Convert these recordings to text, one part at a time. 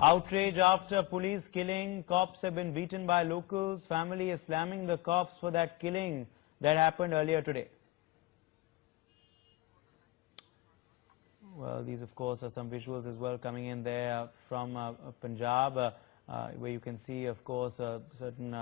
Outrage after police killing. Cops have been beaten by locals. Family is slamming the cops for that killing that happened earlier today. Well, these of course are some visuals as well coming in there from Punjab, where you can see of course certain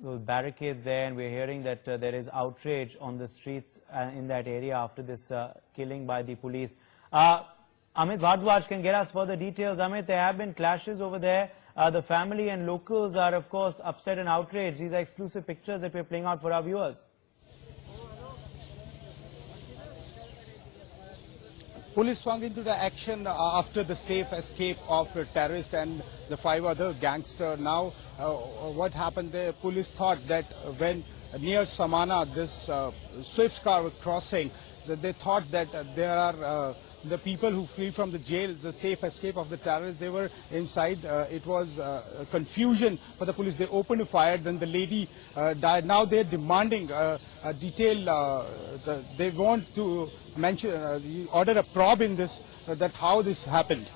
little barricades there, and we're hearing that there is outrage on the streets in that area after this killing by the police. Amit Bhardwaj can get us further details. Amit, there have been clashes over there. The family and locals are of course upset and outraged. These are exclusive pictures that we're playing out for our viewers. Police swung into the action after the safe escape of the terrorist and the 5 other gangsters. Now, what happened there? Police thought that when near Samana, this swift car was crossing, that they thought that there are the people who flee from the jail, the safe escape of the terrorists. They were inside. It was confusion for the police. They opened a fire. Then the lady died. Now they're demanding a detail. They want to mention, order a probe in this, that how this happened.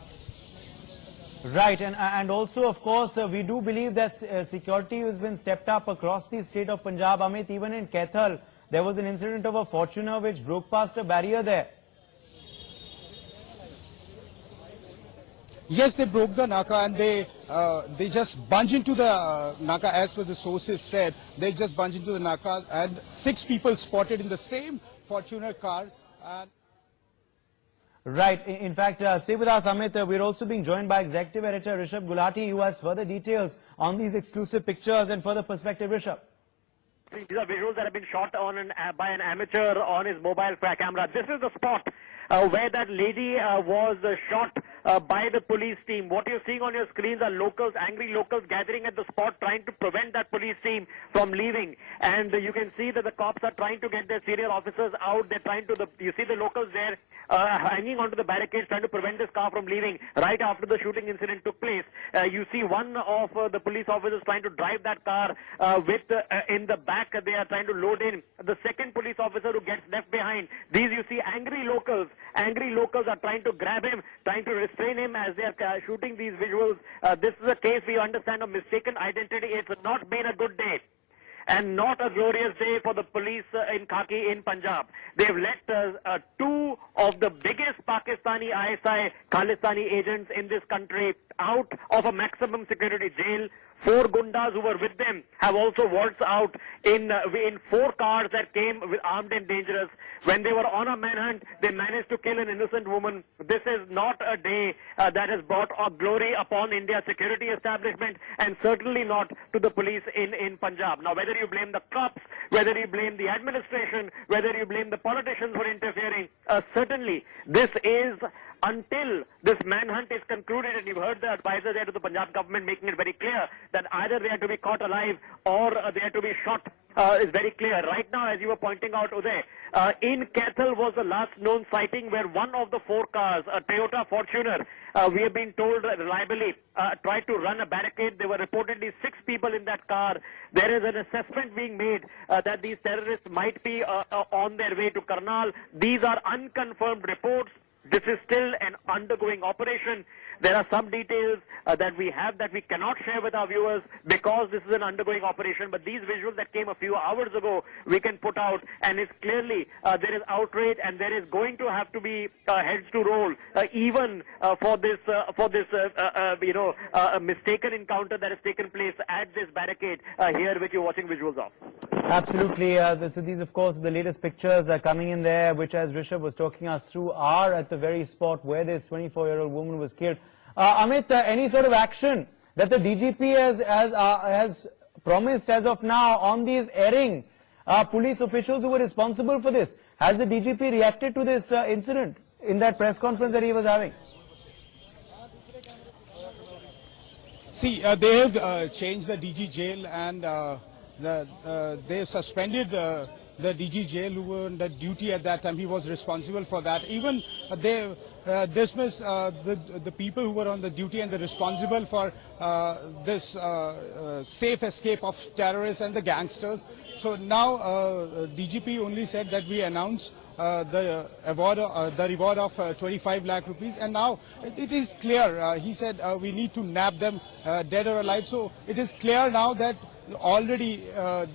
Right, and also of course we do believe that security has been stepped up across the state of Punjab. Amit, even in Kaithal, there was an incident of a Fortuner which broke past a barrier there. Yes, they broke the Naka and they just bunched into the Naka, as per the sources said. They just bunched into the Naka and 6 people spotted in the same Fortuner car. Right. In fact, stay with us, Amit. We're also being joined by Executive Editor Rishabh Gulati, who has further details on these exclusive pictures and further perspective. Rishabh. These are visuals that have been shot on by an amateur on his mobile camera. This is the spot where that lady was shot by the police team. What you're seeing on your screens are locals, angry locals gathering at the spot trying to prevent that police team from leaving. And you can see that the cops are trying to get their senior officers out. They're trying to, you see the locals there hanging onto the barricades trying to prevent this car from leaving right after the shooting incident took place. You see one of the police officers trying to drive that car with in the back. They are trying to load in the second police officer who gets left behind. These you see angry locals are trying to grab him, trying to restrain him as they are shooting these visuals. This is a case we understand of mistaken identity. It's not been a good day and not a glorious day for the police in khaki in Punjab. They've let 2 of the biggest Pakistani ISI Khalistani agents in this country out of a maximum security jail. 4 gundas who were with them have also waltzed out in 4 cars that came with armed and dangerous. When they were on a manhunt, they managed to kill an innocent woman. This is not a day that has brought glory upon India's security establishment, and certainly not to the police in Punjab. Now, whether you blame the cops, whether you blame the administration, whether you blame the politicians for interfering, certainly this is, until this manhunt is concluded, and you've heard the advisor there to the Punjab government making it very clear that either they are to be caught alive or they are to be shot, is very clear. Right now, as you were pointing out, Uday, in Kaithal was the last known sighting where one of the 4 cars, a Toyota Fortuner, we have been told reliably, tried to run a barricade. There were reportedly 6 people in that car. There is an assessment being made that these terrorists might be on their way to Karnal. These are unconfirmed reports. This is still an undergoing operation. There are some details that we have that we cannot share with our viewers because this is an undergoing operation. But these visuals that came a few hours ago, we can put out, and it's clearly there is outrage, and there is going to have to be heads to roll, even for this mistaken encounter that has taken place at this barricade here, which you're watching visuals of. Absolutely. So these, of course, the latest pictures are coming in there, which, as Rishabh was talking us through, are at the very spot where this 24-year-old woman was killed. Amit, any sort of action that the DGP has promised as of now on these erring police officials who were responsible for this? Has the DGP reacted to this incident in that press conference that he was having? See, they have changed the DG jail, and they suspended the DG jail who were on the duty at that time. He was responsible for that. Even they dismissed the people who were on the duty and the responsible for this safe escape of terrorists and the gangsters. So now DGP only said that we announce the reward of 25 lakh rupees. And now it is clear, he said, we need to nab them dead or alive. So it is clear now that already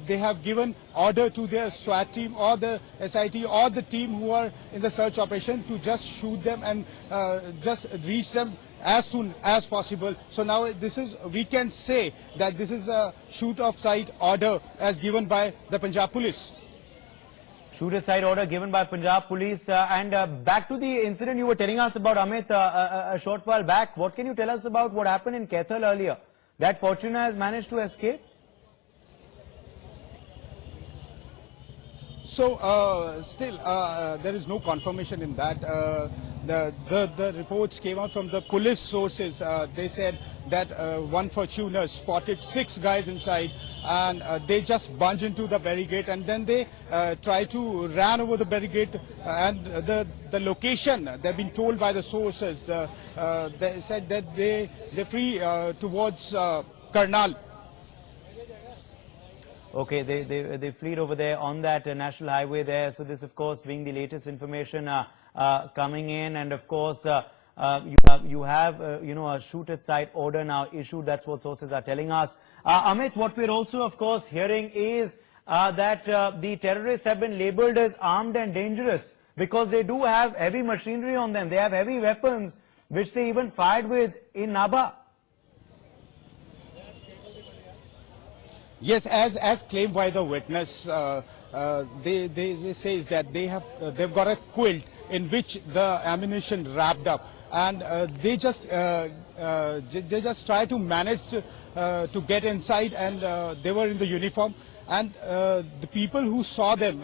they have given order to their SWAT team or the SIT or the team who are in the search operation to just shoot them and just reach them as soon as possible. So now we can say that this is a shoot off sight order as given by the Punjab Police. Shoot at sight order given by Punjab Police. And back to the incident you were telling us about, Amit, a short while back. What can you tell us about what happened in Kaithal earlier? That Fortuna has managed to escape? So still there is no confirmation in that. The reports came out from the police sources. They said that one Fortuner spotted 6 guys inside, and they just bunched into the barricade, and then they tried to ran over the barricade. And the location, they've been told by the sources, they said that they flee towards Karnal. Okay, they fled over there on that national highway there. So this, of course, being the latest information coming in, and of course you have a shoot at sight order now issued. That's what sources are telling us. Amit, what we're also, of course, hearing is that the terrorists have been labelled as armed and dangerous because they do have heavy machinery on them. They have heavy weapons, which they even fired with in Nabha. Yes, as claimed by the witness, they say that they've got a quilt in which the ammunition wrapped up, and they just try to manage to get inside, and they were in the uniform. And the people who saw them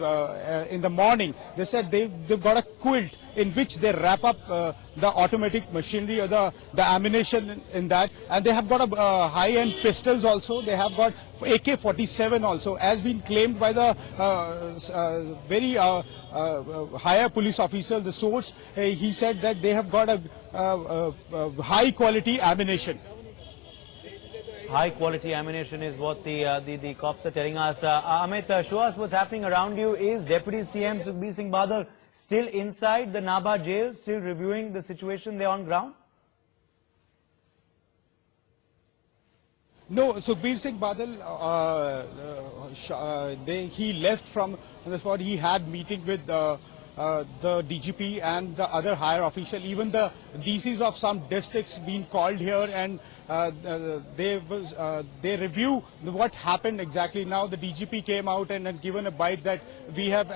in the morning, they said they've got a quilt in which they wrap up the automatic machinery or the ammunition in that, and they have got a high-end pistols also. They have got AK-47 also, as been claimed by the very higher police officer. The source, he said that they have got a high-quality ammunition. High quality ammunition is what the cops are telling us. Amit, show us what's happening around you. Is Deputy CM Sukhbir Singh Badal still inside the Nabha jail, still reviewing the situation there on ground? No, Sukhbir Singh Badal, he left from the spot. He had meeting with the DGP and the other higher official. Even the DCs of some districts been called here, and they review what happened exactly. Now the DGP came out and had given a bite that we have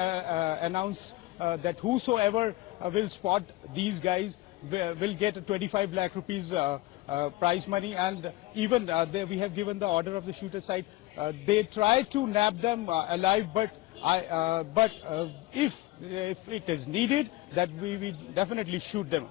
announced that whosoever will spot these guys will get a 25 lakh rupees prize money, and even we have given the order of the shooter side. They try to nab them alive, but if it is needed, that we will definitely shoot them.